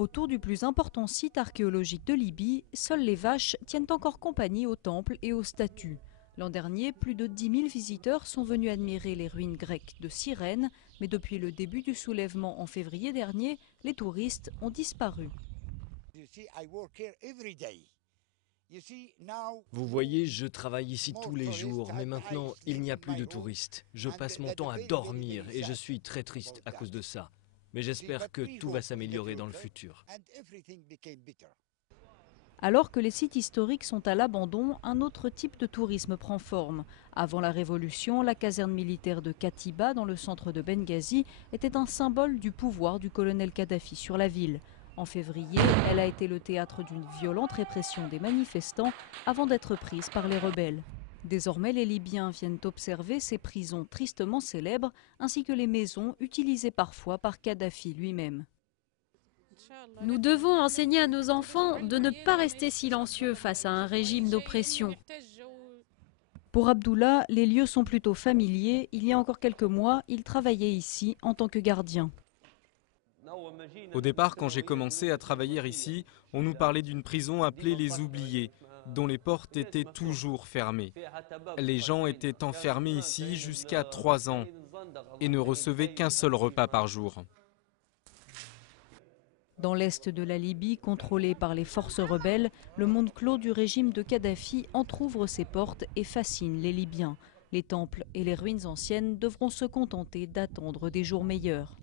Autour du plus important site archéologique de Libye, seules les vaches tiennent encore compagnie au temple et aux statues. L'an dernier, plus de 10 000 visiteurs sont venus admirer les ruines grecques de Cyrène, mais depuis le début du soulèvement en février dernier, les touristes ont disparu. Vous voyez, je travaille ici tous les jours, mais maintenant, il n'y a plus de touristes. Je passe mon temps à dormir et je suis très triste à cause de ça. Mais j'espère que tout va s'améliorer dans le futur. Alors que les sites historiques sont à l'abandon, un autre type de tourisme prend forme. Avant la Révolution, la caserne militaire de Katiba, dans le centre de Benghazi, était un symbole du pouvoir du colonel Kadhafi sur la ville. En février, elle a été le théâtre d'une violente répression des manifestants avant d'être prise par les rebelles. Désormais, les Libyens viennent observer ces prisons tristement célèbres, ainsi que les maisons utilisées parfois par Kadhafi lui-même. Nous devons enseigner à nos enfants de ne pas rester silencieux face à un régime d'oppression. Pour Abdullah, les lieux sont plutôt familiers. Il y a encore quelques mois, il travaillait ici en tant que gardien. Au départ, quand j'ai commencé à travailler ici, on nous parlait d'une prison appelée les Oubliés, dont les portes étaient toujours fermées. Les gens étaient enfermés ici jusqu'à 3 ans et ne recevaient qu'un seul repas par jour. Dans l'est de la Libye, contrôlé par les forces rebelles, le monde clos du régime de Kadhafi entrouvre ses portes et fascine les Libyens. Les temples et les ruines anciennes devront se contenter d'attendre des jours meilleurs.